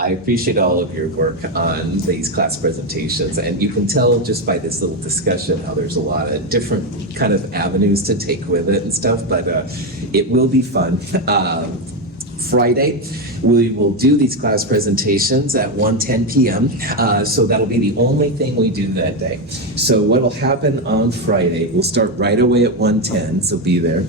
I appreciate all of your work on these class presentations, and you can tell just by this little discussion how there's a lot of different kind of avenues to take with it and stuff, but it will be fun. Friday, we will do these class presentations at 1:10 p.m., so that'll be the only thing we do that day. So what will happen on Friday, we'll start right away at 1:10, so be there.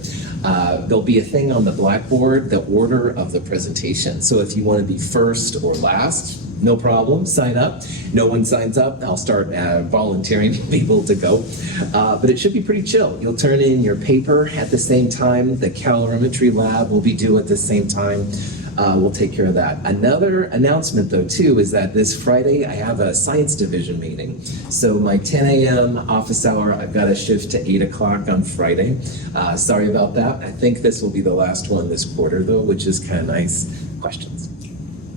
There'll be a thing on the blackboard, the order of the presentation. So if you want to be first or last, no problem, sign up. No one signs up, I'll start volunteering people to go. But it should be pretty chill. You'll turn in your paper at the same time. The calorimetry lab will be due at the same time. We'll take care of that. Another announcement, though, too, is that this Friday I have a science division meeting. So my 10 a.m. office hour, I've got to shift to 8 o'clock on Friday. Sorry about that. I think this will be the last one this quarter, though, which is kind of nice. Questions?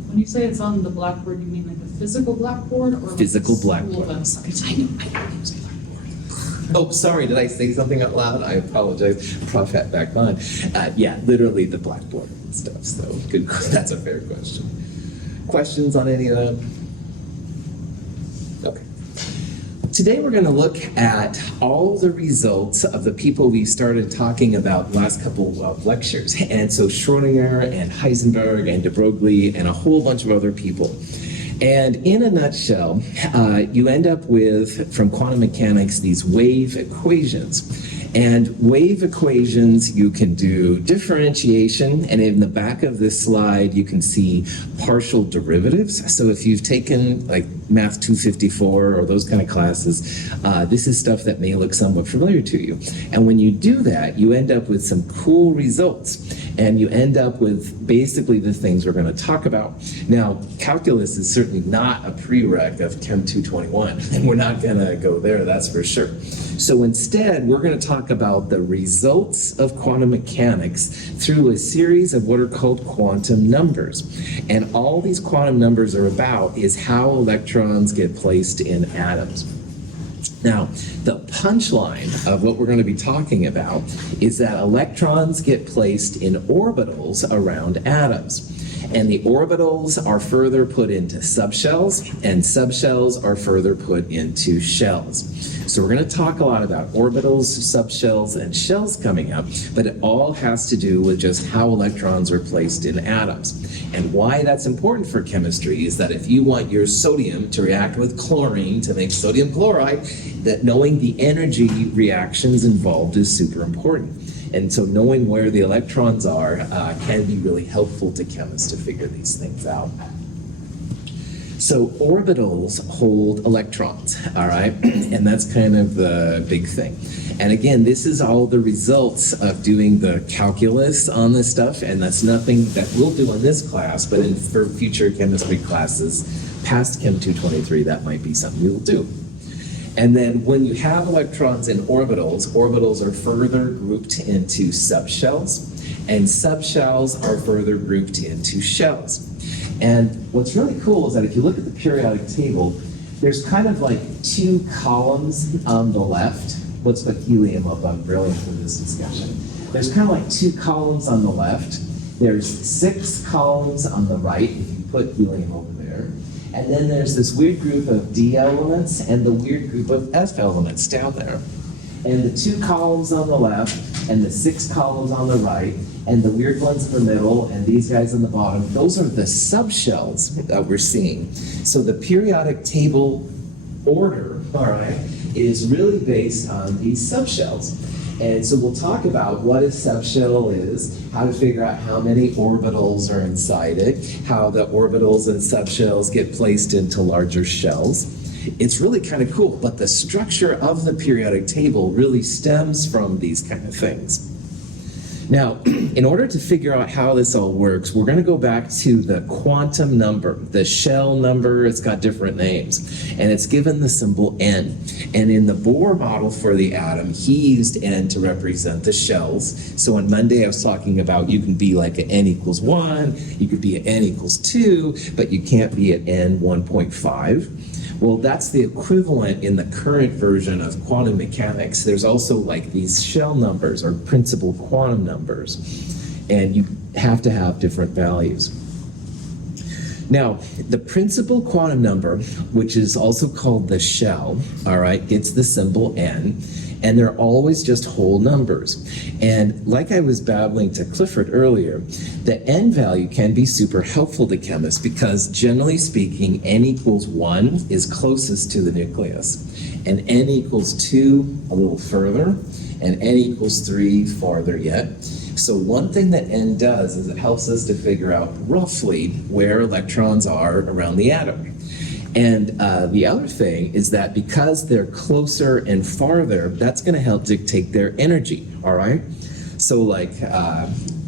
When you say it's on the blackboard, you mean like the physical blackboard or Physical like blackboard. I know use a blackboard. Oh, sorry, did I say something out loud? I apologize. Prof hat back on. Yeah, literally the blackboard and stuff. So good. That's a fair question. Questions on any of them? Okay. Today we're going to look at all the results of the people we started talking about last couple of lectures. And so Schrödinger and Heisenberg and de Broglie and a whole bunch of other people. And in a nutshell, you end up with, from quantum mechanics, these wave equations. And wave equations, you can do differentiation, and in the back of this slide, you can see partial derivatives. So if you've taken like Math 254 or those kind of classes, this is stuff that may look somewhat familiar to you. And when you do that, you end up with some cool results. And you end up with basically the things we're going to talk about. Now, calculus is certainly not a prereq of Chem 221, and we're not going to go there, that's for sure. So instead, we're going to talk about the results of quantum mechanics through a series of what are called quantum numbers. And all these quantum numbers are about is how electrons get placed in atoms. Now, the punchline of what we're going to be talking about is that electrons get placed in orbitals around atoms. And the orbitals are further put into subshells, and subshells are further put into shells. So we're going to talk a lot about orbitals, subshells, and shells coming up, but it all has to do with just how electrons are placed in atoms. And why that's important for chemistry is that if you want your sodium to react with chlorine to make sodium chloride, that knowing the energy reactions involved is super important. And so knowing where the electrons are can be really helpful to chemists to figure these things out. So orbitals hold electrons, all right? And that's kind of the big thing. And again, this is all the results of doing the calculus on this stuff, and that's nothing that we'll do in this class, but for future chemistry classes, past Chem 223, that might be something we'll do. And then when you have electrons in orbitals, orbitals are further grouped into subshells, and subshells are further grouped into shells. And what's really cool is that if you look at the periodic table, there's kind of like two columns on the left. Let's put helium up on brilliant for this discussion. There's kind of like two columns on the left. There's 6 columns on the right, if you put helium over there. And then there's this weird group of D elements and the weird group of F elements down there. And the 2 columns on the left and the 6 columns on the right and the weird ones in the middle and these guys on the bottom, those are the subshells that we're seeing. So the periodic table order, all right, is really based on these subshells. And so we'll talk about what a subshell is, how to figure out how many orbitals are inside it, how the orbitals and subshells get placed into larger shells. It's really kind of cool, but the structure of the periodic table really stems from these kind of things. Now, in order to figure out how this all works, we're going to go back to the quantum number, the shell number. It's got different names, and it's given the symbol N. And in the Bohr model for the atom, he used N to represent the shells. So on Monday, I was talking about you can be like at N equals 1, you could be at N equals 2, but you can't be at N 1.5. Well, that's the equivalent in the current version of quantum mechanics. There's also like these shell numbers or principal quantum numbers, and you have to have different values. Now, the principal quantum number, which is also called the shell, all right, gets the symbol n, and they're always just whole numbers. And like I was babbling to Clifford earlier, the n value can be super helpful to chemists because generally speaking, n equals 1 is closest to the nucleus, and n equals 2 a little further, and n equals 3 farther yet. So one thing that n does is it helps us to figure out roughly where electrons are around the atom. And the other thing is that because they're closer and farther, that's going to help dictate their energy, all right? So like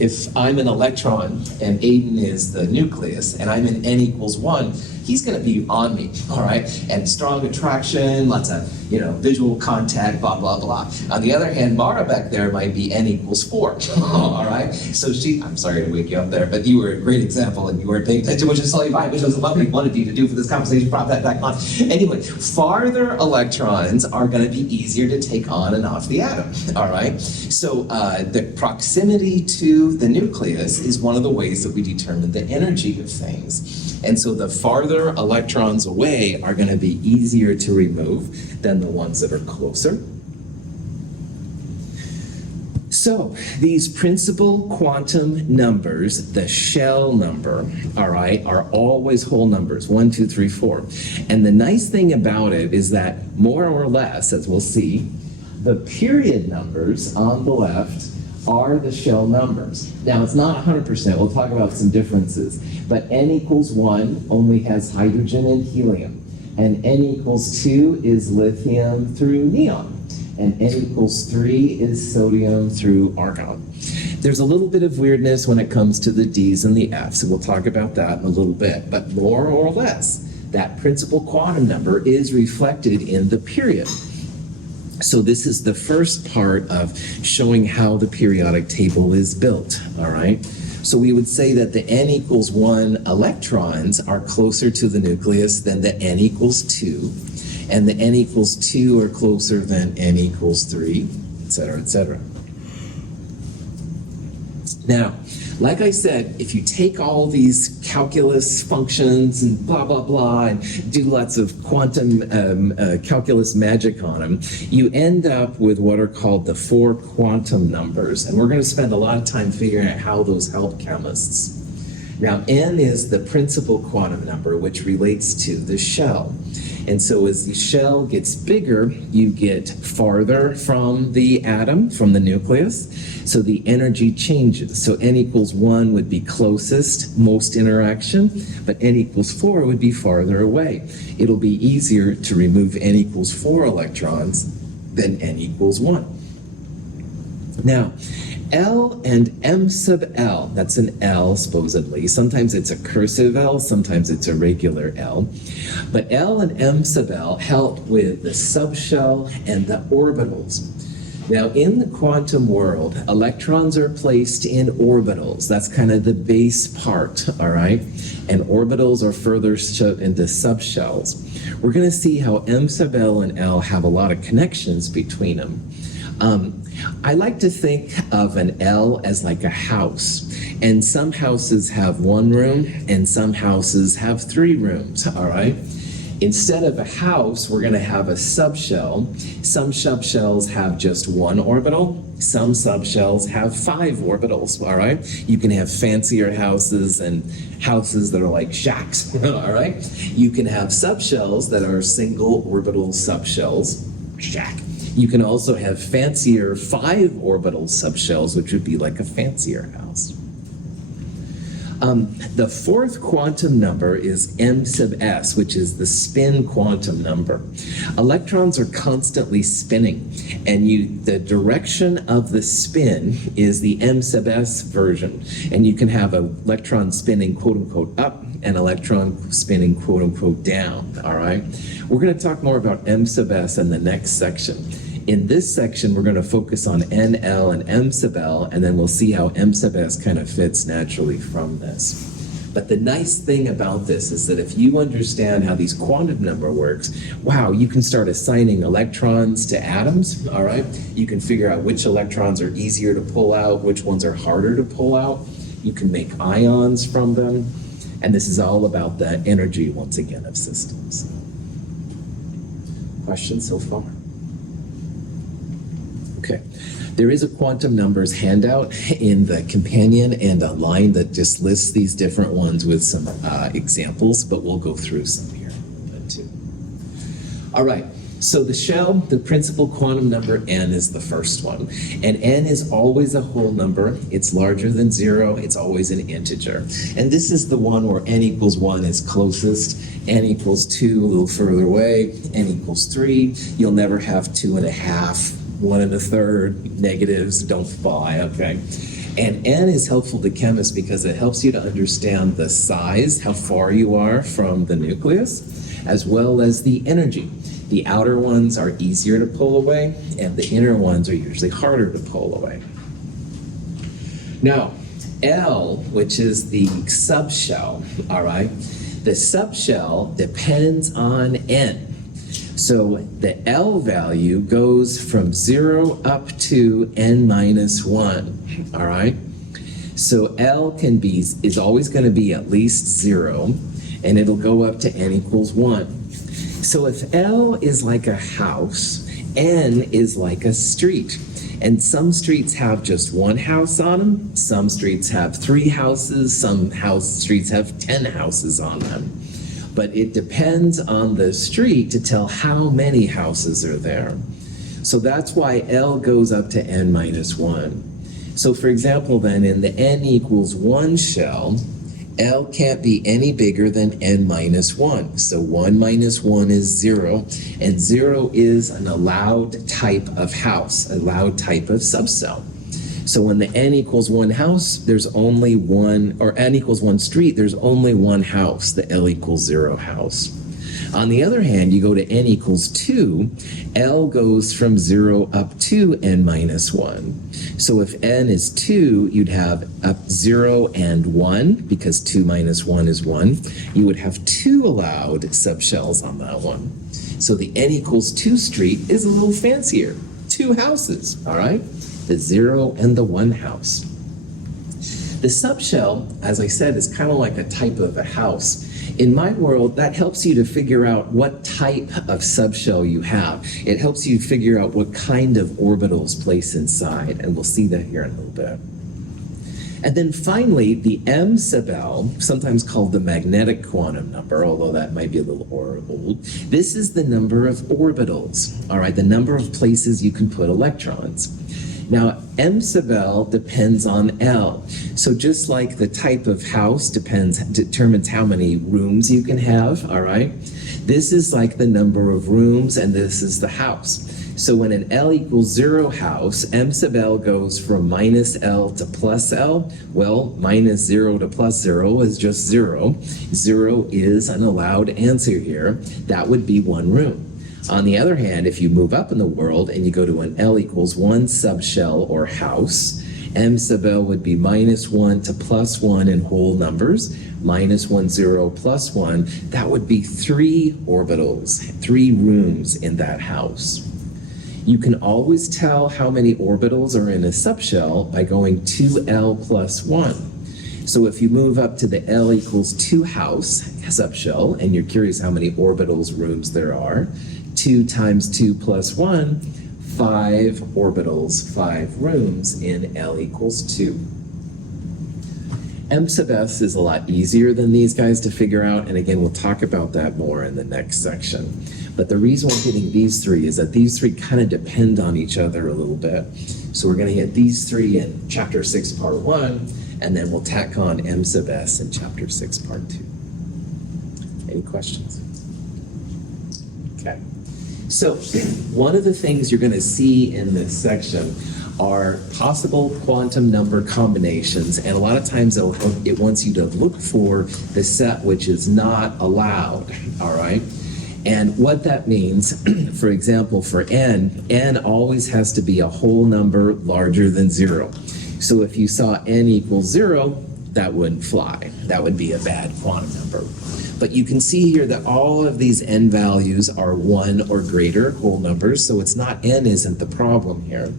if I'm an electron and Aiden is the nucleus and I'm in n equals 1, he's going to be on me, all right? And strong attraction, lots of, visual contact, blah, blah, blah. On the other hand, Mara back there might be n equals 4, all right? So I'm sorry to wake you up there, but you were a great example and you weren't paying attention, which is totally fine, which was what we wanted you to do for this conversation, prop that back on. Anyway, farther electrons are going to be easier to take on and off the atom, all right? So the proximity to the nucleus is one of the ways that we determine the energy of things. And so the farther electrons away are going to be easier to remove than the ones that are closer. So these principal quantum numbers, the shell number, all right, are always whole numbers, 1, 2, 3, 4. And the nice thing about it is that more or less, as we'll see, the period numbers on the left are the shell numbers. Now, it's not 100%. We'll talk about some differences. But n equals 1 only has hydrogen and helium. And n equals 2 is lithium through neon. And n equals 3 is sodium through argon. There's a little bit of weirdness when it comes to the D's and the F's, and we'll talk about that in a little bit. But more or less, that principal quantum number is reflected in the period. So this is the first part of showing how the periodic table is built, all right? So we would say that the n equals 1 electrons are closer to the nucleus than the n equals 2, and the n equals 2 are closer than n equals 3, et cetera, et cetera. Now, like I said, if you take all these calculus functions and blah, blah, blah, and do lots of quantum calculus magic on them, you end up with what are called the 4 quantum numbers. And we're going to spend a lot of time figuring out how those help chemists. Now, n is the principal quantum number, which relates to the shell. And so as the shell gets bigger, you get farther from the atom, from the nucleus, so the energy changes. So n equals 1 would be closest, most interaction, but n equals 4 would be farther away. It'll be easier to remove n equals 4 electrons than n equals 1. Now, L and M sub L, that's an L supposedly. Sometimes it's a cursive L, sometimes it's a regular L. But L and M sub L help with the subshell and the orbitals. Now, in the quantum world, electrons are placed in orbitals. That's kind of the base part, all right? And orbitals are further shut into subshells. We're going to see how M sub L and L have a lot of connections between them. I like to think of an L as like a house, and some houses have 1 room and some houses have 3 rooms, all right? Instead of a house, we're going to have a subshell. Some subshells have just 1 orbital. Some subshells have 5 orbitals, all right? You can have fancier houses and houses that are like shacks, all right? You can have subshells that are single orbital subshells, shack. You can also have fancier 5 orbital subshells, which would be like a fancier house. The 4th quantum number is M sub s, which is the spin quantum number. Electrons are constantly spinning, and the direction of the spin is the M sub s version. And you can have an electron spinning quote-unquote up and electron spinning quote-unquote down, all right? We're going to talk more about M sub s in the next section. In this section, we're going to focus on NL and M sub L, and then we'll see how M sub S kind of fits naturally from this. But the nice thing about this is that if you understand how these quantum number works, wow, you can start assigning electrons to atoms, all right? You can figure out which electrons are easier to pull out, which ones are harder to pull out. You can make ions from them. And this is all about the energy, once again, of systems. Questions so far? Okay. There is a quantum numbers handout in the companion and a line that just lists these different ones with some examples, but we'll go through some here in a bit too. All right. So the shell, the principal quantum number n is the first one. And n is always a whole number. It's larger than 0. It's always an integer. And this is the one where n equals 1 is closest, n equals 2 a little further away, n equals 3. You'll never have 2.5, 1 1/3, negatives don't fly, okay? And n is helpful to chemists because it helps you to understand the size, how far you are from the nucleus, as well as the energy. The outer ones are easier to pull away, and the inner ones are usually harder to pull away. Now, L, which is the subshell, all right? The subshell depends on n. So the L value goes from 0 up to n minus 1, all right? So L is always going to be at least 0, and it'll go up to n equals 1. So if L is like a house, N is like a street. And some streets have just one house on them, some streets have 3 houses, some streets have 10 houses on them. But it depends on the street to tell how many houses are there. So that's why L goes up to n minus 1. So for example then, in the n equals 1 shell, L can't be any bigger than n minus 1. So 1 minus 1 is 0, and 0 is an allowed type of house, allowed type of subcell. So when the n equals 1 house, there's only one, or n equals 1 street, there's only one house, the L equals 0 house. On the other hand, you go to n equals 2, L goes from 0 up to n minus 1. So if n is 2, you'd have up 0 and 1, because 2 minus 1 is 1. You would have 2 allowed subshells on that one. So the n equals 2 street is a little fancier. 2 houses, all right? The 0 and the 1 house. The subshell, as I said, is kind of like a type of a house. In my world, that helps you to figure out what type of subshell you have. It helps you figure out what kind of orbitals place inside, and we'll see that here in a little bit. And then finally, the M sub L, sometimes called the magnetic quantum number, although that might be a little old. This is the number of orbitals, all right, the number of places you can put electrons. Now, M sub L depends on L. So just like the type of house determines how many rooms you can have, all right? This is like the number of rooms, and this is the house. So when an L equals 0 house, M sub L goes from minus L to plus L. Well, minus 0 to plus 0 is just 0. 0 is an allowed answer here. That would be 1 room. On the other hand, if you move up in the world and you go to an L equals 1 subshell or house, M sub L would be minus 1 to plus 1 in whole numbers, minus 1, 0, plus 1. That would be 3 orbitals, 3 rooms in that house. You can always tell how many orbitals are in a subshell by going 2L plus 1. So if you move up to the L equals 2 house subshell, and you're curious how many orbitals rooms there are, 2 times 2 plus 1, 5 orbitals, 5 rooms in L equals 2. M sub S is a lot easier than these guys to figure out, and again, we'll talk about that more in the next section. But the reason we're getting these 3 is that these 3 kind of depend on each other a little bit. So we're going to get these 3 in Chapter 6, Part 1, and then we'll tack on M sub S in Chapter 6, Part 2. Any questions? Okay. So one of the things you're going to see in this section are possible quantum number combinations, and a lot of times it wants you to look for the set which is not allowed, all right? And what that means, for example, for n always has to be a whole number larger than 0. So if you saw n equals 0, that wouldn't fly. That would be a bad quantum number. But you can see here that all of these n values are 1 or greater whole numbers, so it's not n isn't the problem here.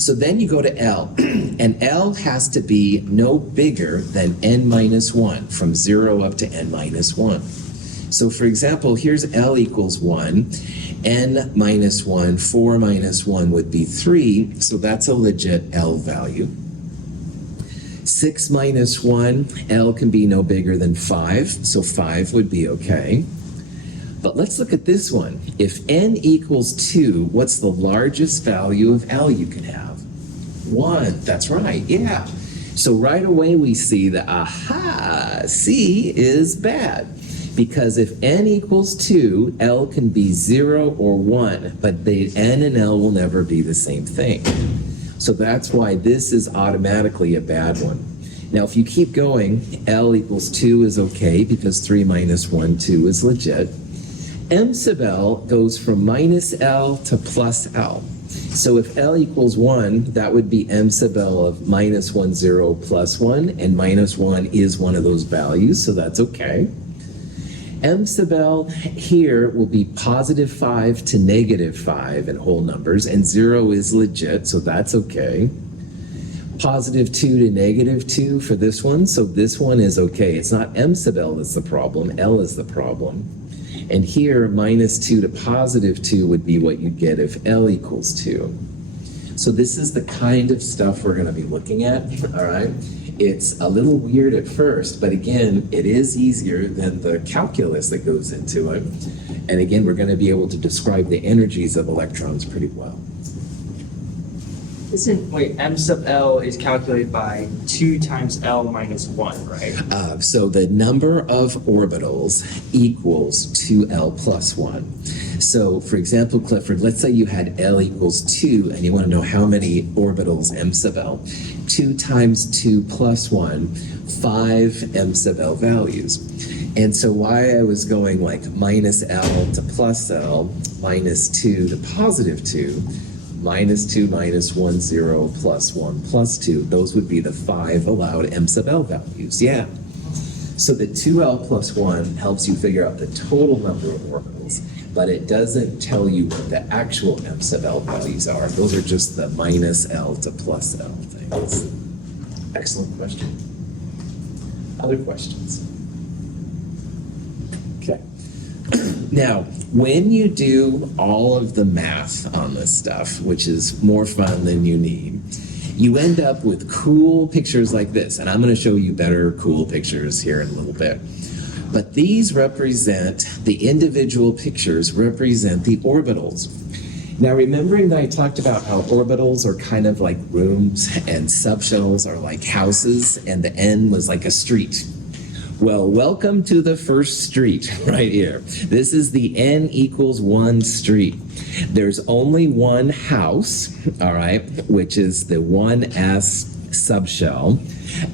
So then you go to L, and L has to be no bigger than n minus 1, from 0 up to n minus 1. So for example, here's L equals 1, n minus 1, 4 minus 1 would be 3, so that's a legit L value. 6 minus 1, L can be no bigger than 5, so 5 would be okay. But let's look at this one. If n equals 2, what's the largest value of L you can have? 1, that's right, yeah. So right away we see that, aha, C is bad. Because if n equals 2, L can be 0 or 1, but n and L will never be the same thing. So that's why this is automatically a bad one. Now if you keep going, L equals 2 is okay, because 3 minus 1, 2 is legit. M sub L goes from minus L to plus L. So if L equals 1, that would be M sub L of minus 1, 0, plus 1, and minus 1 is one of those values, so that's okay. M sub L here will be positive 5 to negative 5 in whole numbers, and 0 is legit, so that's okay. Positive 2 to negative 2 for this one, so this one is okay. It's not M sub L that's the problem, L is the problem. And here, minus 2 to positive 2 would be what you'd get if L equals 2. So this is the kind of stuff we're going to be looking at, all right? It's a little weird at first, but again, it is easier than the calculus that goes into it. And again, we're going to be able to describe the energies of electrons pretty well. Wait, M sub L is calculated by 2 times L minus 1, right? So the number of orbitals equals 2L plus 1. So for example, Clifford, let's say you had L equals 2 and you want to know how many orbitals M sub L. 2 times 2 plus 1, 5 M sub L values. And so why I was going like minus L to plus L, minus 2 to positive 2, minus 2 minus 1, 0, plus 1 plus 2. Those would be the 5 allowed M sub L values, yeah. So the 2L plus 1 helps you figure out the total number of orbitals, but it doesn't tell you what the actual M sub L values are. Those are just the minus L to plus L things. Excellent question. Other questions? Okay. Now, when you do all of the math on this stuff, which is more fun than you need, you end up with cool pictures like this. And I'm going to show you better cool pictures here in a little bit. But these represent, the individual pictures represent the orbitals. Now, remembering that I talked about how orbitals are kind of like rooms and subshells are like houses, and the N was like a street. Well, welcome to the first street right here. This is the N equals 1 street. There's only one house, all right, which is the 1s subshell.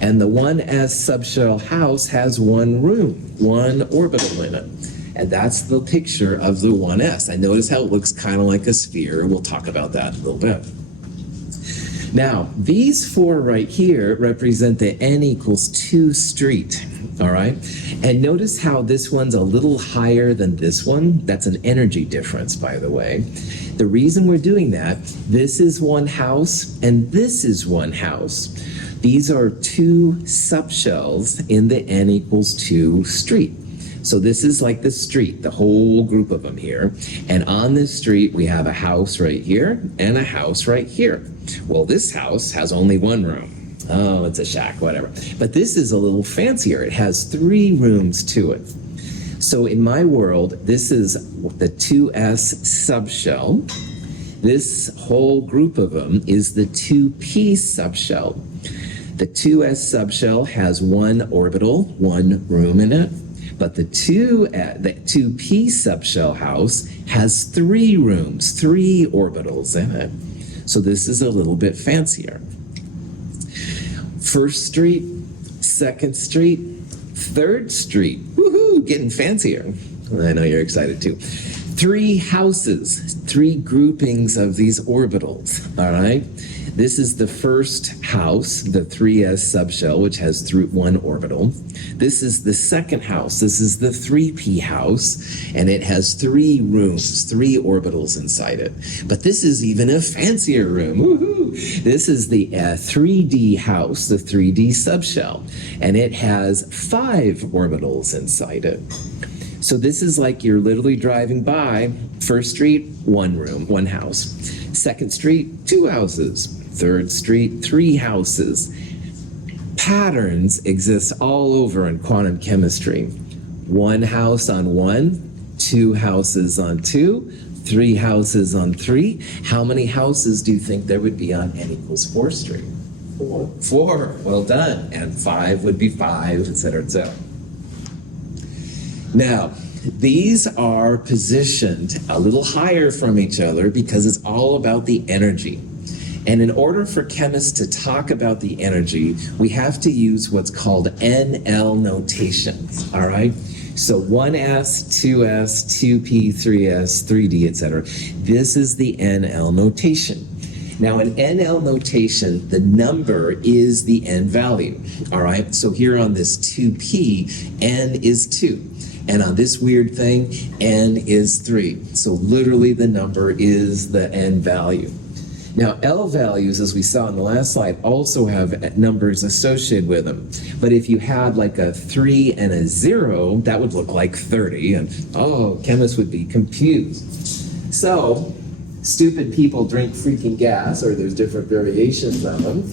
And the 1s subshell house has one room, one orbital in it. And that's the picture of the 1s. And notice how it looks kind of like a sphere. We'll talk about that in a little bit. Now, these 4 right here represent the N equals 2 street. All right, and notice how this one's a little higher than this one. That's an energy difference, by the way. The reason we're doing that, this is one house and this is one house. These are 2 subshells in the N equals 2 street. So this is like the street, the whole group of them here. And on this street, we have a house right here and a house right here. Well, this house has only one room. Oh, it's a shack, whatever. But this is a little fancier. It has 3 rooms to it. So in my world, this is the 2s subshell. This whole group of them is the 2p subshell. The 2s subshell has 1 orbital, 1 room in it. But the 2p subshell house has 3 rooms, 3 orbitals in it. So this is a little bit fancier. First street, second street, third street. Woohoo, getting fancier. I know you're excited too. 3 houses, 3 groupings of these orbitals, all right? This is the first house, the 3s subshell, which has one orbital. This is the second house. This is the 3p house, and it has 3 rooms, 3 orbitals inside it. But this is even a fancier room. Woohoo! This is the 3d house, the 3d subshell, and it has 5 orbitals inside it. So this is like you're literally driving by. First street, 1 room, 1 house. Second street, 2 houses. Third street, 3 houses. Patterns exist all over in quantum chemistry. 1 house on 1, 2 houses on 2, 3 houses on 3. How many houses do you think there would be on n equals 4 street? 4. 4. Well done. And 5 would be 5, etc., etc. Now, these are positioned a little higher from each other because it's all about the energy. And in order for chemists to talk about the energy, we have to use what's called NL notation, all right? So 1s, 2s, 2p, 3s, 3d, etc. This is the NL notation. Now in NL notation, the number is the n value, all right? So here on this 2p, n is 2. And on this weird thing, n is 3. So literally the number is the n value. Now, L values, as we saw in the last slide, also have numbers associated with them. But if you had like a 3 and a 0, that would look like 30. And, oh, chemists would be confused. So, stupid people drink freaking gas, or there's different variations of them,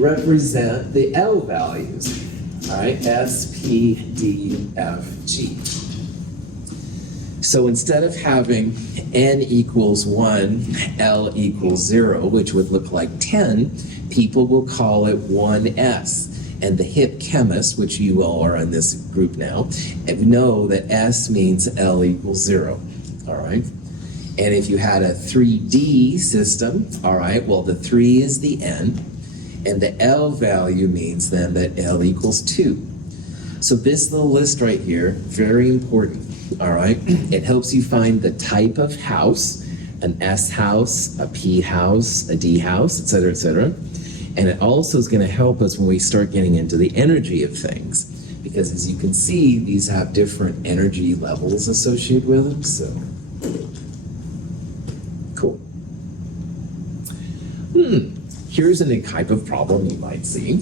represent the L values. All right, S, P, D, F, G. So instead of having n equals 1, L equals 0, which would look like 10, people will call it 1s. And the hip chemists, which you all are in this group now, know that S means L equals 0. All right? And if you had a 3D system, all right, well, the 3 is the n, and the L value means then that L equals 2. So this little list right here, very important, all right? It helps you find the type of house, an S house, a P house, a D house, et cetera, et cetera. And it also is going to help us when we start getting into the energy of things. Because as you can see, these have different energy levels associated with them, so cool. Here's a type of problem you might see.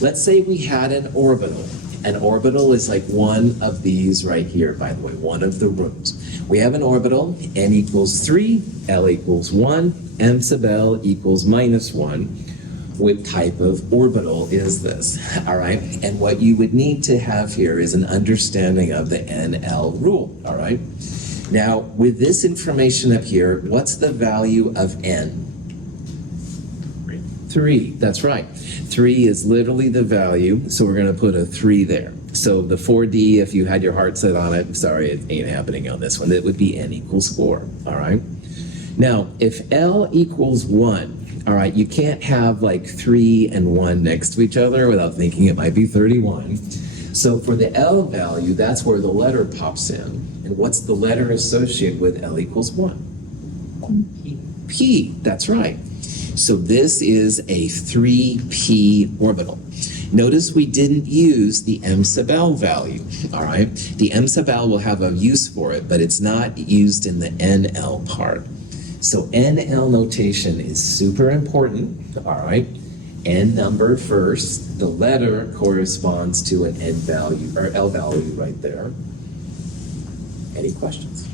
Let's say we had an orbital. An orbital is like one of these right here, by the way, one of the rooms. We have an orbital, n equals 3, L equals 1, m sub L equals -1. What type of orbital is this? All right, and what you would need to have here is an understanding of the NL rule, all right? Now, with this information up here, what's the value of n? 3, that's right. 3 is literally the value, so we're going to put a 3 there. So the 4D, if you had your heart set on it, sorry, it ain't happening on this one, it would be n equals 4, all right? Now, if L equals 1, all right, you can't have like 3 and 1 next to each other without thinking it might be 31. So for the L value, that's where the letter pops in. And what's the letter associated with L equals 1? P, that's right. So this is a 3p orbital. Notice we didn't use the m sub L value, all right? The m sub L will have a use for it, but it's not used in the NL part. So NL notation is super important, all right? N number first, the letter corresponds to an N value, or L value right there. Any questions?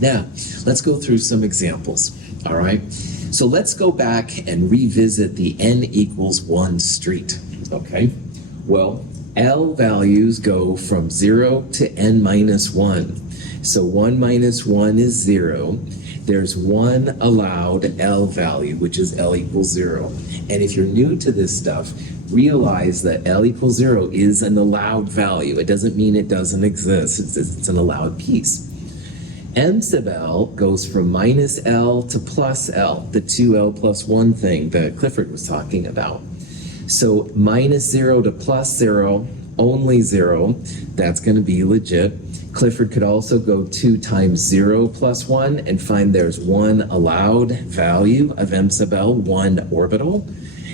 Now, let's go through some examples, all right? So let's go back and revisit the n equals 1 street, okay? Well, L values go from 0 to n minus 1. So 1 minus 1 is 0. There's one allowed L value, which is L equals 0. And if you're new to this stuff, realize that L equals 0 is an allowed value. It doesn't mean it doesn't exist. It's an allowed piece. M sub L goes from minus L to plus L, the 2L plus 1 thing that Clifford was talking about. So minus 0 to plus 0 only 0, that's going to be legit. Clifford could also go 2 times 0 plus 1 and find there's one allowed value of m sub l, one orbital,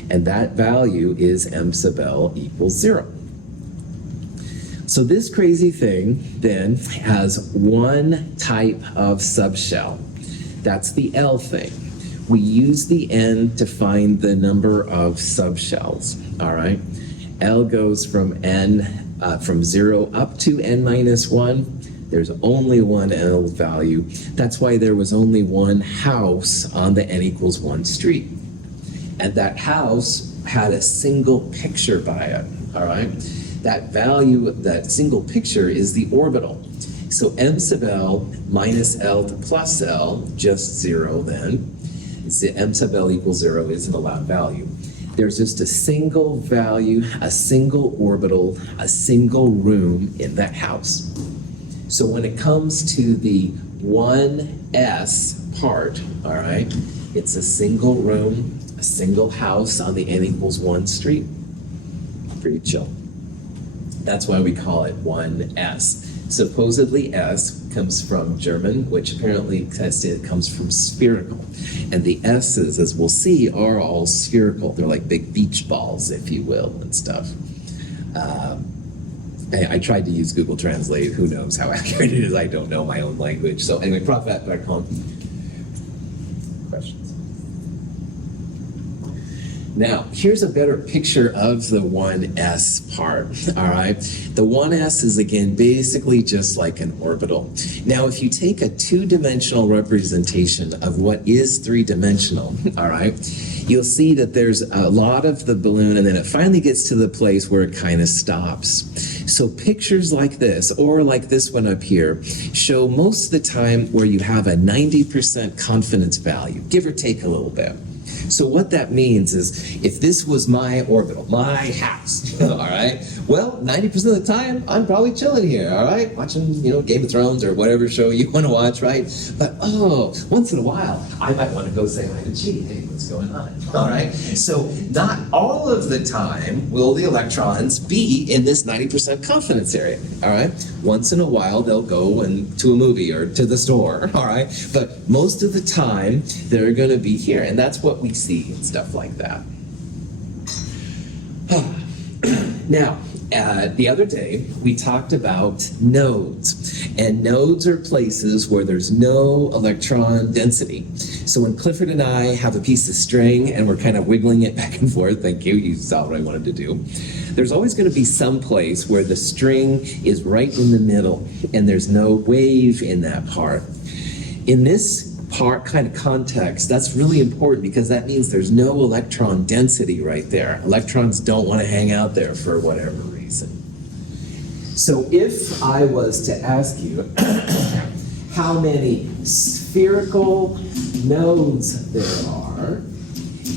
and that value is m sub l equals 0. So this crazy thing then has one type of subshell. That's the L thing. We use the n to find the number of subshells, all right? L goes from from 0 up to n minus 1. There's only one L value. That's why there was only one house on the n equals 1 street. And that house had a single picture by it, all right? That value, that single picture is the orbital. So m sub l minus L to plus L, just 0 then. M sub L equals 0 is an allowed value. There's just a single value, a single orbital, a single room in that house. So when it comes to the 1s part, all right, it's a single room, a single house on the n equals 1 street. Pretty chill. That's why we call it 1s. Supposedly S comes from German, which apparently it comes from spherical. And the S's, as we'll see, are all spherical. They're like big beach balls, if you will, and stuff. I tried to use Google Translate. Who knows how accurate it is? I don't know my own language. So anyway, Prophet, back home. Questions? Now, here's a better picture of the 1s part, all right? The 1s is, again, basically just like an orbital. Now, if you take a two-dimensional representation of what is three-dimensional, all right, you'll see that there's a lot of the balloon, and then it finally gets to the place where it kind of stops. So pictures like this, or like this one up here, show most of the time where you have a 90% confidence value, give or take a little bit. So what that means is, if this was my orbital, my house, all right, well, 90% of the time, I'm probably chilling here, all right, watching, Game of Thrones or whatever show you want to watch, right? But, once in a while, I might want to go say hi to Chi. Hey, what's going on? All right? So not all of the time will the electrons be in this 90% confidence area, all right? Once in a while, they'll go to a movie or to the store, all right? But most of the time, they're going to be here, and that's what we see and stuff like that. Now, the other day, we talked about nodes. And nodes are places where there's no electron density. So when Clifford and I have a piece of string and we're kind of wiggling it back and forth, thank you, you saw what I wanted to do, there's always going to be some place where the string is right in the middle and there's no wave in that part. In this part kind of context, that's really important because that means there's no electron density right there. Electrons don't want to hang out there for whatever reason. So if I was to ask you how many spherical nodes there are,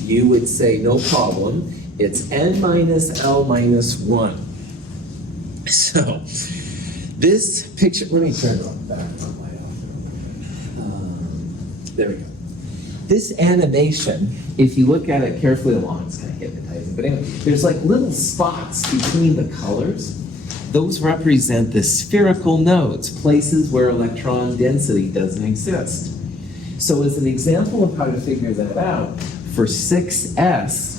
you would say, no problem, it's n minus L minus 1. So this picture, let me turn it on back on my there we go. This animation, if you look at it carefully along, it's kind of hypnotizing, but anyway, there's like little spots between the colors. Those represent the spherical nodes, places where electron density doesn't exist. So as an example of how to figure that out, for 6s,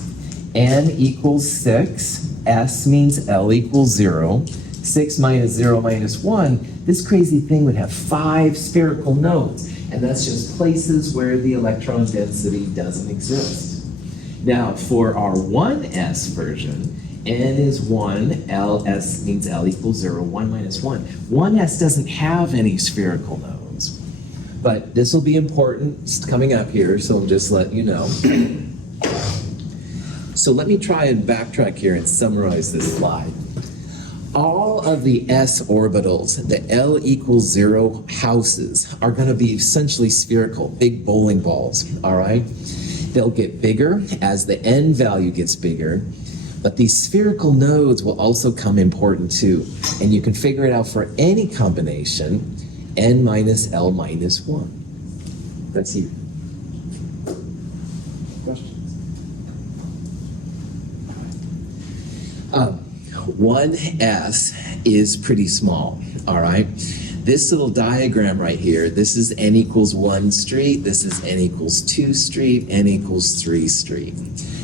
n equals 6, s means L equals 0, 6 minus 0 minus 1, this crazy thing would have 5 spherical nodes. And that's just places where the electron density doesn't exist. Now, for our 1s version, n is 1, ls means L equals 0, 1 minus 1. 1s doesn't have any spherical nodes. But this will be important, it's coming up here, so I'll just let you know. So let me try and backtrack here and summarize this slide. All of the s orbitals, the L equals 0 houses, are going to be essentially spherical, big bowling balls, all right? They'll get bigger as the n value gets bigger, but these spherical nodes will also come important too. And you can figure it out for any combination, n minus L minus 1. That's you. Questions? 1s is pretty small, all right? This little diagram right here, this is n equals 1 street, this is n equals 2 street, n equals 3 street.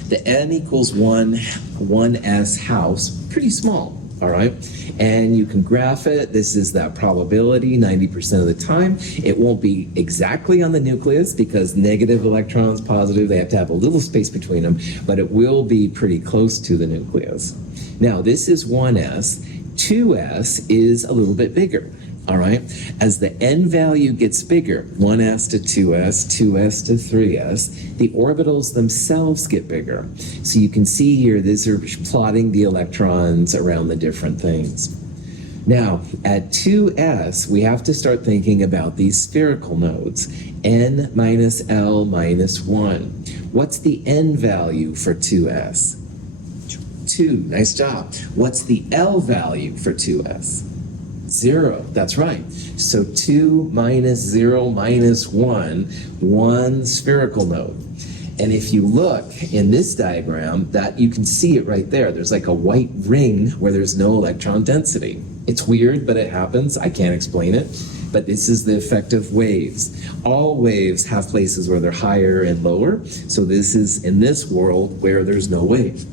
The n equals 1s house, pretty small, all right? And you can graph it. This is that probability 90% of the time. It won't be exactly on the nucleus because negative electrons, positive, they have to have a little space between them, but it will be pretty close to the nucleus. Now, this is 1s. 2s is a little bit bigger. All right, as the n value gets bigger, 1s to 2s, 2s to 3s, the orbitals themselves get bigger. So you can see here, these are plotting the electrons around the different things. Now, at 2s, we have to start thinking about these spherical nodes, n minus L minus 1. What's the n value for 2s? 2, nice job. What's the L value for 2s? 0, that's right. So 2 minus 0 minus 1 spherical node. And if you look in this diagram, that you can see it right there. There's like a white ring where there's no electron density. It's weird, but it happens. I can't explain it. But this is the effect of waves. All waves have places where they're higher and lower. So this is in this world where there's no wave.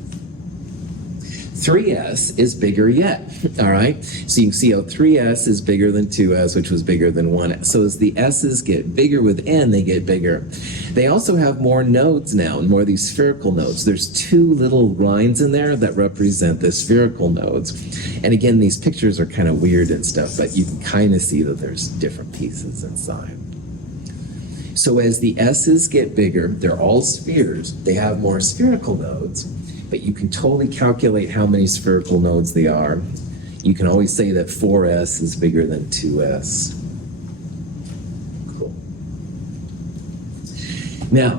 3s is bigger yet, all right? So you can see how 3s is bigger than 2s, which was bigger than 1s. So as the s's get bigger with n, they get bigger. They also have more nodes now, and more of these spherical nodes. There's 2 little lines in there that represent the spherical nodes. And again, these pictures are kind of weird and stuff, but you can kind of see that there's different pieces inside. So as the s's get bigger, they're all spheres. They have more spherical nodes. But you can totally calculate how many spherical nodes they are. You can always say that 4s is bigger than 2s. Cool. Now,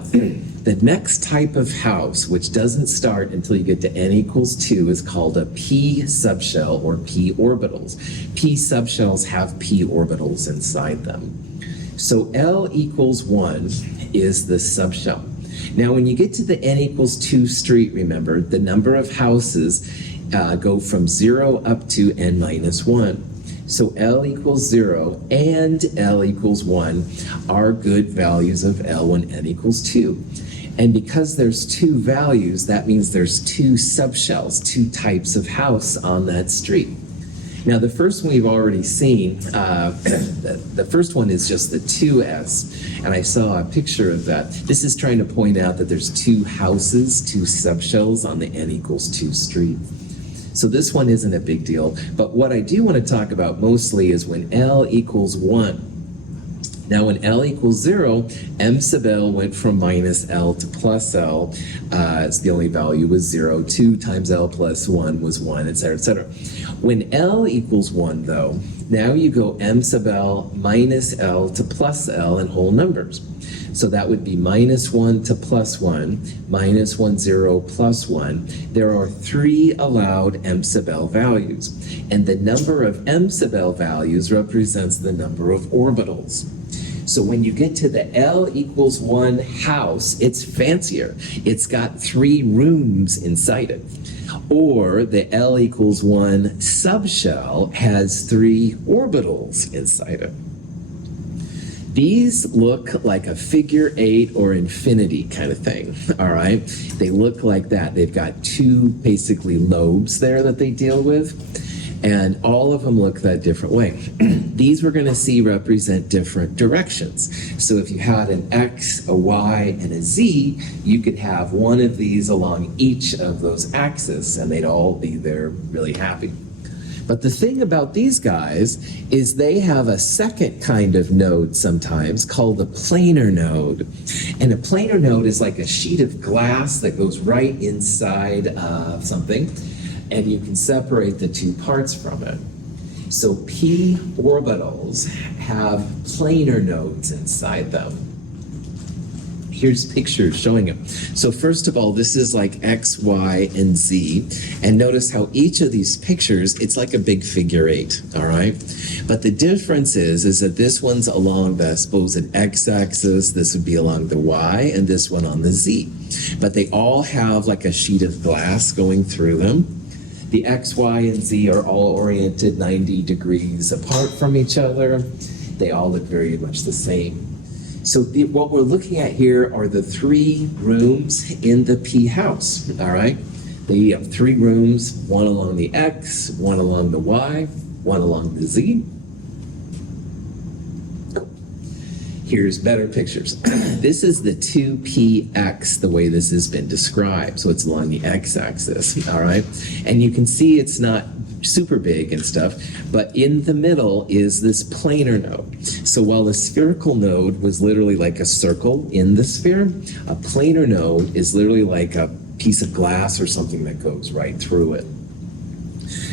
the next type of house, which doesn't start until you get to n equals 2, is called a p subshell or p orbitals. P subshells have p orbitals inside them. So L equals 1 is the subshell. Now, when you get to the n equals 2 street, remember, the number of houses go from 0 up to n minus 1. So L equals 0 and L equals 1 are good values of L when n equals 2. And because there's 2 values, that means there's 2 subshells, 2 types of house on that street. Now, the first one we've already seen, the first one is just the 2s, and I saw a picture of that. This is trying to point out that there's 2 houses, 2 subshells on the n equals 2 street. So this one isn't a big deal, but what I do want to talk about mostly is when L equals 1. Now, when L equals 0, M sub L went from minus L to plus L. It's the only value was 0. 2 times L plus 1 was 1, etc., etc. When L equals 1, though, now you go M sub L minus L to plus L in whole numbers. So that would be minus 1 to plus 1, minus 1, 0, plus 1. There are 3 allowed M sub L values. And the number of M sub L values represents the number of orbitals. So when you get to the L equals 1 house, it's fancier. It's got 3 rooms inside it. Or the L equals 1 subshell has 3 orbitals inside it. These look like a figure 8 or infinity kind of thing, all right? They look like that. They've got 2 basically lobes there that they deal with. And all of them look that different way. These we're going to see represent different directions. So if you had an X, a Y, and a Z, you could have one of these along each of those axes, and they'd all be there really happy. But the thing about these guys is they have a second kind of node sometimes called a planar node. And a planar node is like a sheet of glass that goes right inside of something, and you can separate the 2 parts from it. So p orbitals have planar nodes inside them. Here's pictures showing it. So first of all, this is like X, Y, and Z. And notice how each of these pictures, it's like a big figure 8, all right? But the difference is that this one's along the supposed X-axis, this would be along the Y, and this one on the Z. But they all have like a sheet of glass going through them. The X, Y, and Z are all oriented 90 degrees apart from each other. They all look very much the same. So what we're looking at here are the 3 rooms in the P house, all right? They have 3 rooms, one along the X, one along the Y, one along the Z. Here's better pictures. This is the 2px, the way this has been described. So it's along the x-axis, all right? And you can see it's not super big and stuff, but in the middle is this planar node. So while the spherical node was literally like a circle in the sphere, a planar node is literally like a piece of glass or something that goes right through it.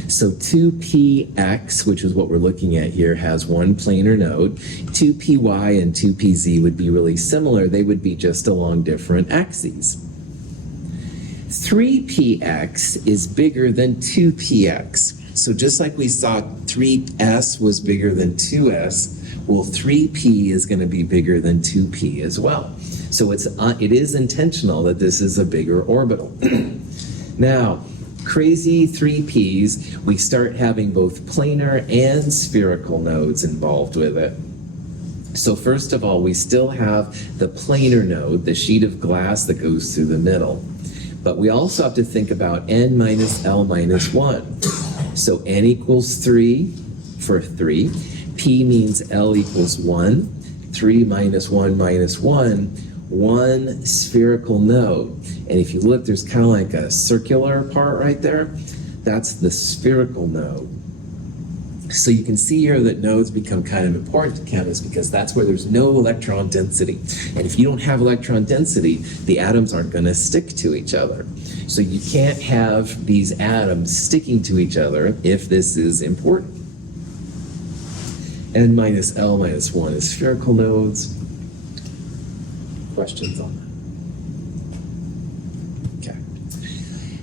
So 2px, which is what we're looking at here, has one planar node. 2py and 2pz would be really similar. They would be just along different axes. 3px is bigger than 2px. So just like we saw 3s was bigger than 2s, well, 3p is going to be bigger than 2p as well. So it is intentional that this is a bigger orbital. Now, crazy 3p's, we start having both planar and spherical nodes involved with it. So first of all, we still have the planar node, the sheet of glass that goes through the middle. But we also have to think about n minus L minus 1. So n equals 3 for 3. P means L equals 1. 3 minus 1 minus 1. 1 spherical node. And if you look, there's kind of like a circular part right there. That's the spherical node. So you can see here that nodes become kind of important to chemists because that's where there's no electron density. And if you don't have electron density, the atoms aren't going to stick to each other. So you can't have these atoms sticking to each other if this is important. N minus L minus 1 is spherical nodes. Questions on that? Okay.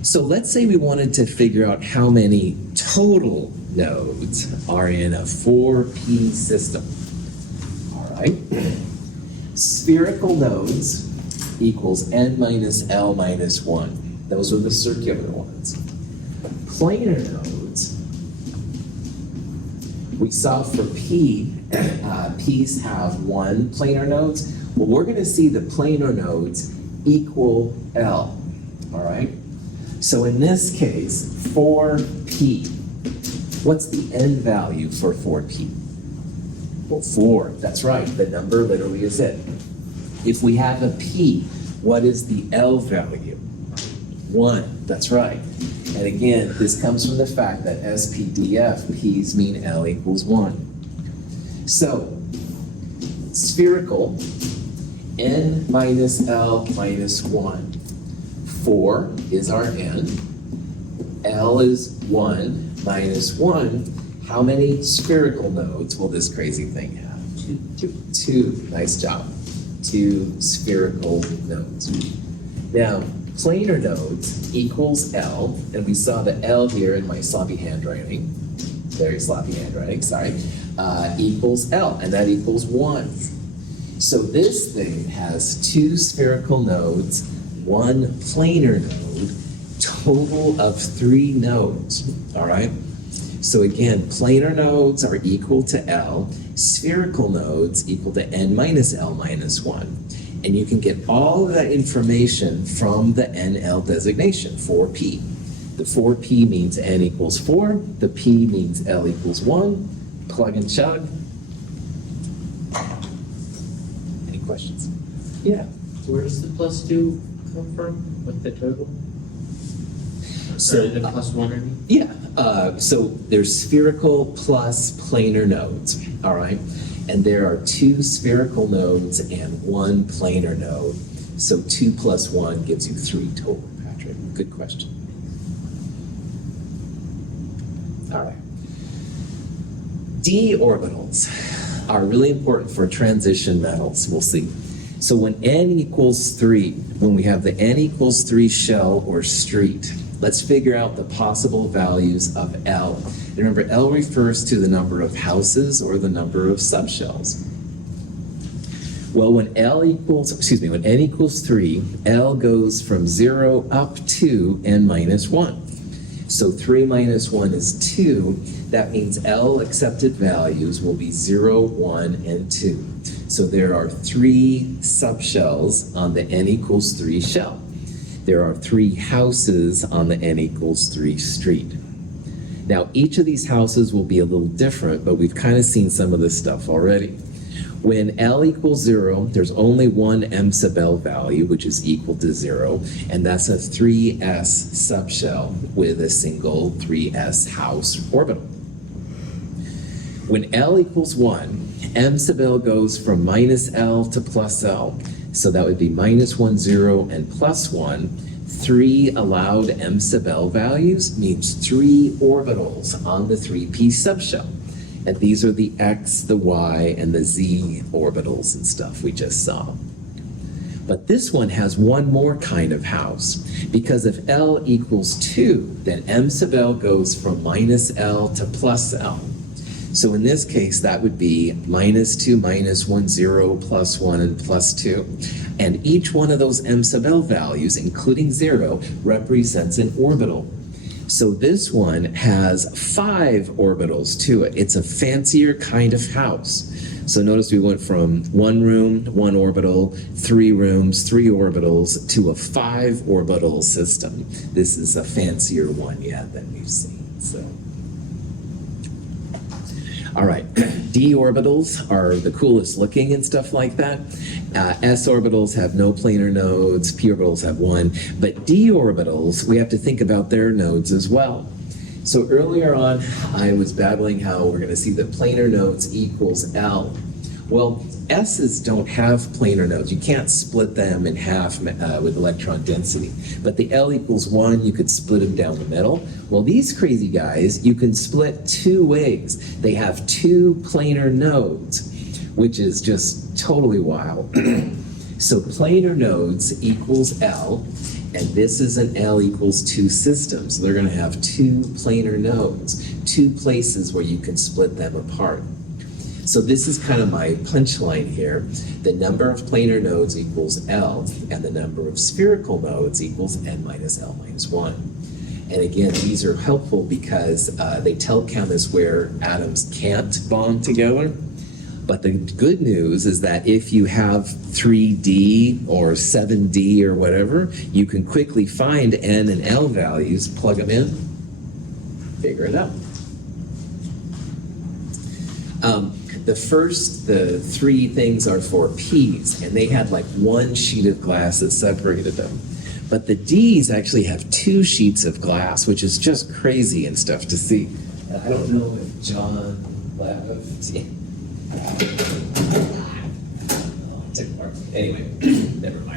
So let's say we wanted to figure out how many total nodes are in a 4p system. All right. Spherical nodes equals n minus L minus 1. Those are the circular ones. Planar nodes, we saw for p, p's have 1 planar nodes. Well, we're going to see the planar nodes equal L, all right? So in this case, 4p, what's the n value for 4p? Well, 4, that's right, the number literally is it. If we have a p, what is the L value? 1, that's right. And again, this comes from the fact that SPDF, p's mean L equals 1. So, spherical, n minus L minus 1. 4 is our n. L is 1 minus 1. How many spherical nodes will this crazy thing have? 2. Nice job. 2 spherical nodes. Now, planar nodes equals L, and we saw the L here in my sloppy handwriting. Very sloppy handwriting, sorry. Equals L, and that equals 1. So this thing has 2 spherical nodes, 1 planar node, total of 3 nodes, all right? So again, planar nodes are equal to L, spherical nodes equal to n minus L minus 1. And you can get all of that information from the NL designation, 4p. The 4p means n equals 4, the p means L equals 1, plug and chug. Any questions? Yeah. Where does the plus 2 come from with the total? So Or the plus 1, I mean? Yeah, so there's spherical plus planar nodes, all right? And there are 2 spherical nodes and 1 planar node. So 2 plus 1 gives you 3 total, Patrick. Good question. All right. D orbitals are really important for transition metals, we'll see. So when n equals 3, when we have the n equals 3 shell or street, let's figure out the possible values of L. And remember, L refers to the number of houses or the number of subshells. Well, when when n equals 3, L goes from 0 up to n minus 1. So 3 minus 1 is 2. That means L accepted values will be 0, 1, and 2. So there are 3 subshells on the n equals 3 shell. There are 3 houses on the n equals 3 street. Now, each of these houses will be a little different, but we've kind of seen some of this stuff already. When L equals 0, there's only one m sub L value, which is equal to 0, and that's a 3s subshell with a single 3s house orbital. When L equals 1, m sub L goes from minus L to plus L. So that would be minus 1, 0, and plus 1. 3 allowed m sub L values means 3 orbitals on the 3p subshell. And these are the x, the y, and the z orbitals and stuff we just saw. But this one has one more kind of house, because if L equals 2, then m sub L goes from minus L to plus L. So in this case, that would be minus 2, minus 1, 0, plus 1, and plus 2. And each one of those m sub L values, including 0, represents an orbital. So this one has 5 orbitals to it. It's a fancier kind of house. So notice we went from 1 room, 1 orbital, 3 rooms, 3 orbitals, to a 5 orbital system. This is a fancier one yet than we've seen. So. All right, d orbitals are the coolest looking and stuff like that. S orbitals have no planar nodes, p orbitals have 1, but d orbitals, we have to think about their nodes as well. So earlier on, I was babbling how we're going to see that planar nodes equals L. Well, S's don't have planar nodes. You can't split them in half with electron density. But the L equals 1, you could split them down the middle. Well, these crazy guys, you can split 2 ways. They have 2 planar nodes, which is just totally wild. So planar nodes equals L, and this is an L equals 2 system. So they're going to have 2 planar nodes, 2 places where you can split them apart. So this is kind of my punchline here. The number of planar nodes equals L, and the number of spherical nodes equals n minus L minus 1. And again, these are helpful because they tell chemists where atoms can't bond together. But the good news is that if you have 3D or 7D or whatever, you can quickly find n and L values, plug them in, figure it out. The 3 things are for P's, and they had like 1 sheet of glass that separated them. But the D's actually have 2 sheets of glass, which is just crazy and stuff to see. I don't know if John left. Anyway, never mind.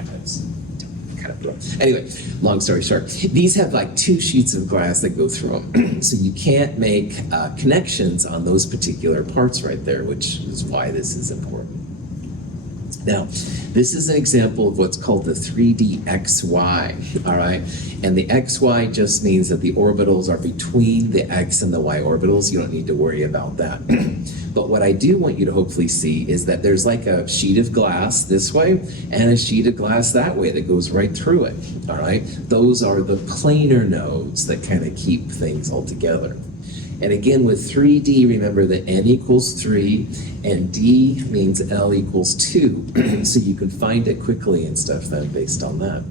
Anyway, long story short, these have like 2 sheets of glass that go through them. So you can't make connections on those particular parts right there, which is why this is important. Now, this is an example of what's called the 3D XY, all right? And the XY just means that the orbitals are between the X and the Y orbitals. You don't need to worry about that. But what I do want you to hopefully see is that there's like a sheet of glass this way and a sheet of glass that way that goes right through it, all right? Those are the planar nodes that kind of keep things all together. And again, with 3D, remember that n equals 3, and d means L equals 2. So you can find it quickly and stuff then based on that.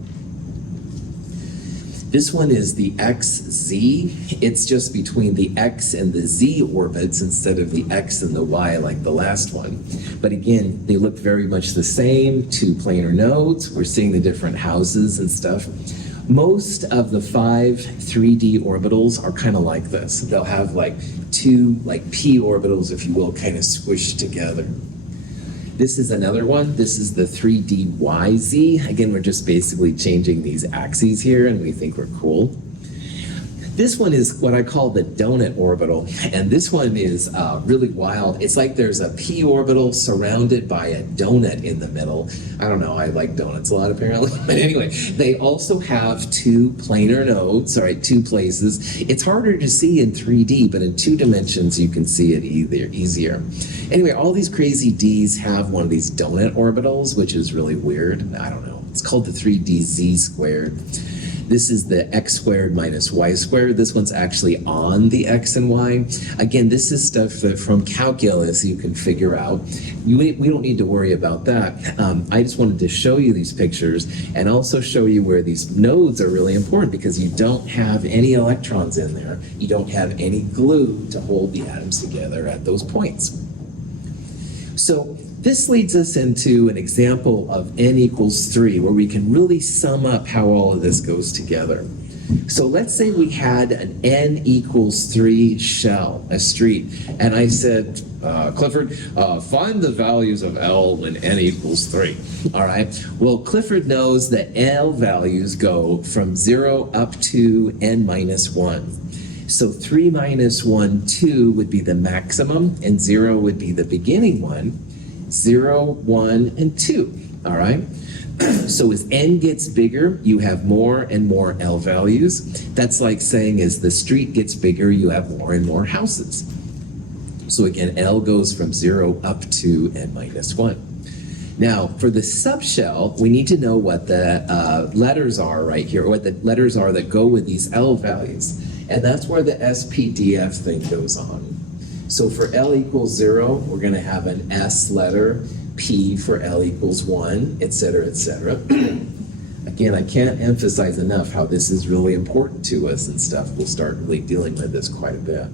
This one is the XZ. It's just between the X and the Z orbits instead of the X and the Y like the last one. But again, they look very much the same, 2 planar nodes. We're seeing the different houses and stuff. Most of the 5 3D orbitals are kind of like this. They'll have like 2 like p orbitals, if you will, kind of squished together. This is another one. This is the 3DYZ. Again, we're just basically changing these axes here, and we think we're cool. This one is what I call the donut orbital, and this one is really wild. It's like there's a p orbital surrounded by a donut in the middle. I don't know, I like donuts a lot apparently. But anyway, they also have 2 planar nodes, all right, 2 places. It's harder to see in 3D, but in 2 dimensions you can see it easier. Anyway, all these crazy Ds have one of these donut orbitals, which is really weird. I don't know. It's called the 3DZ squared. This is the x squared minus y squared. This one's actually on the x and y. Again, this is stuff that from calculus you can figure out. We don't need to worry about that. I just wanted to show you these pictures and also show you where these nodes are really important, because you don't have any electrons in there. You don't have any glue to hold the atoms together at those points. So this leads us into an example of n equals 3, where we can really sum up how all of this goes together. So let's say we had an n equals 3 shell, a street, and I said, Clifford, find the values of L when n equals 3. All right. Well, Clifford knows that L values go from 0 up to n minus 1. So 3 minus 1, 2 would be the maximum, and 0 would be the beginning one. 0, 1, and 2. All right. So as n gets bigger, you have more and more L values. That's like saying as the street gets bigger, you have more and more houses. So again, L goes from 0 up to n minus 1. Now, for the subshell, we need to know what the letters are right here, or what the letters are that go with these L values. And that's where the SPDF thing goes on. So for L equals 0, we're going to have an S letter, P for L equals 1, etc., etc. Again, I can't emphasize enough how this is really important to us and stuff. We'll start really dealing with this quite a bit.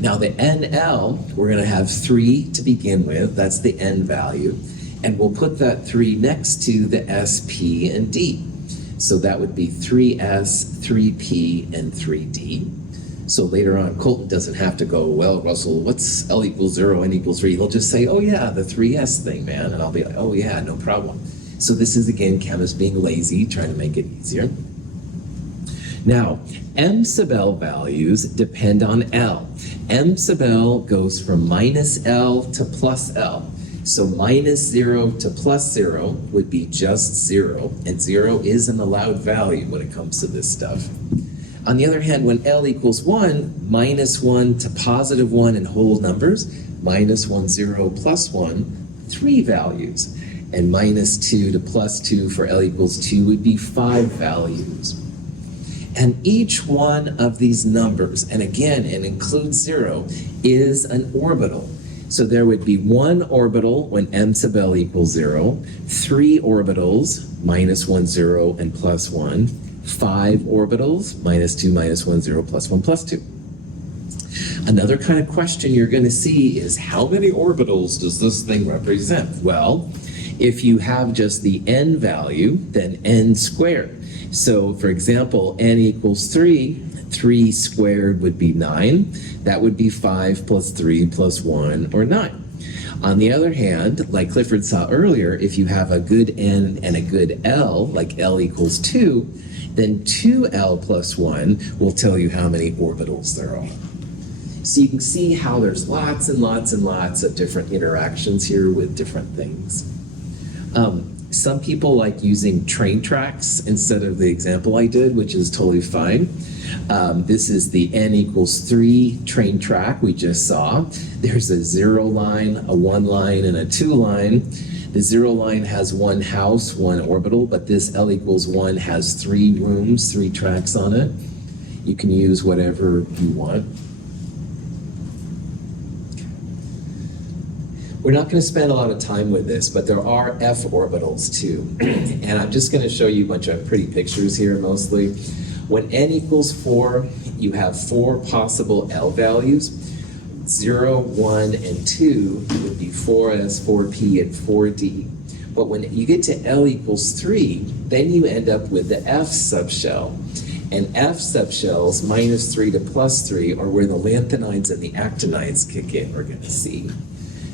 Now the NL, we're going to have 3 to begin with. That's the N value. And we'll put that 3 next to the S, P, and D. So that would be 3S, 3P, and 3D. So later on, Colton doesn't have to go, well, Russell, what's L equals 0, N equals 3? He'll just say, oh yeah, the 3S thing, man. And I'll be like, oh yeah, no problem. So this is, again, chemists being lazy, trying to make it easier. Now, M sub L values depend on L. M sub L goes from minus L to plus L. So minus 0 to plus 0 would be just 0, and 0 is an allowed value when it comes to this stuff. On the other hand, when L equals 1, minus 1 to positive 1 in whole numbers, minus 1, 0, plus 1, 3 values. And minus 2 to plus 2 for L equals 2 would be 5 values. And each one of these numbers, and again, it includes 0, is an orbital. So there would be 1 orbital when M sub L equals 0, 3 orbitals, minus 1, 0, and plus 1, 5 orbitals, minus 2, minus 1, 0, plus 1, plus 2. Another kind of question you're going to see is, how many orbitals does this thing represent? Well, if you have just the n value, then n squared. So for example, n equals 3, 3 squared would be 9. That would be 5 plus 3 plus 1, or 9. On the other hand, like Clifford saw earlier, if you have a good n and a good L, like L equals 2, then 2L plus 1 will tell you how many orbitals there are. So you can see how there's lots and lots and lots of different interactions here with different things. Some people like using train tracks instead of the example I did, which is totally fine. This is the n equals 3 train track we just saw. There's a 0 line, a 1 line, and a 2 line. The 0 line has 1 house, 1 orbital, but this L equals 1 has 3 rooms, 3 tracks on it. You can use whatever you want. We're not going to spend a lot of time with this, but there are F orbitals too. And I'm just going to show you a bunch of pretty pictures here mostly. When n equals 4, you have 4 possible L values. 0, 1, and 2 would be 4S, 4P, and 4D. But when you get to L equals 3, then you end up with the F subshell. And F subshells, minus 3 to plus 3, are where the lanthanides and the actinides kick in, we're going to see.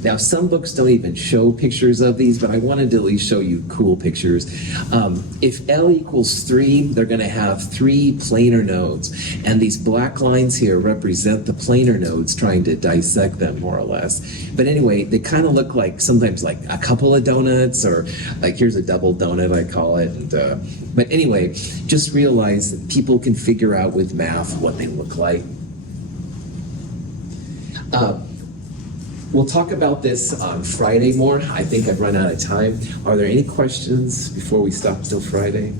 Now, some books don't even show pictures of these, but I wanted to at least show you cool pictures. If L equals 3, they're going to have 3 planar nodes. And these black lines here represent the planar nodes, trying to dissect them more or less. But anyway, they kind of look like sometimes like a couple of donuts, or like here's a double donut, I call it. And, but anyway, just realize that people can figure out with math what they look like. We'll talk about this on Friday more. I think I've run out of time. Are there any questions before we stop till Friday?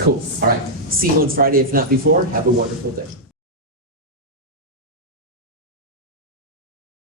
Cool. All right. See you on Friday, if not before. Have a wonderful day.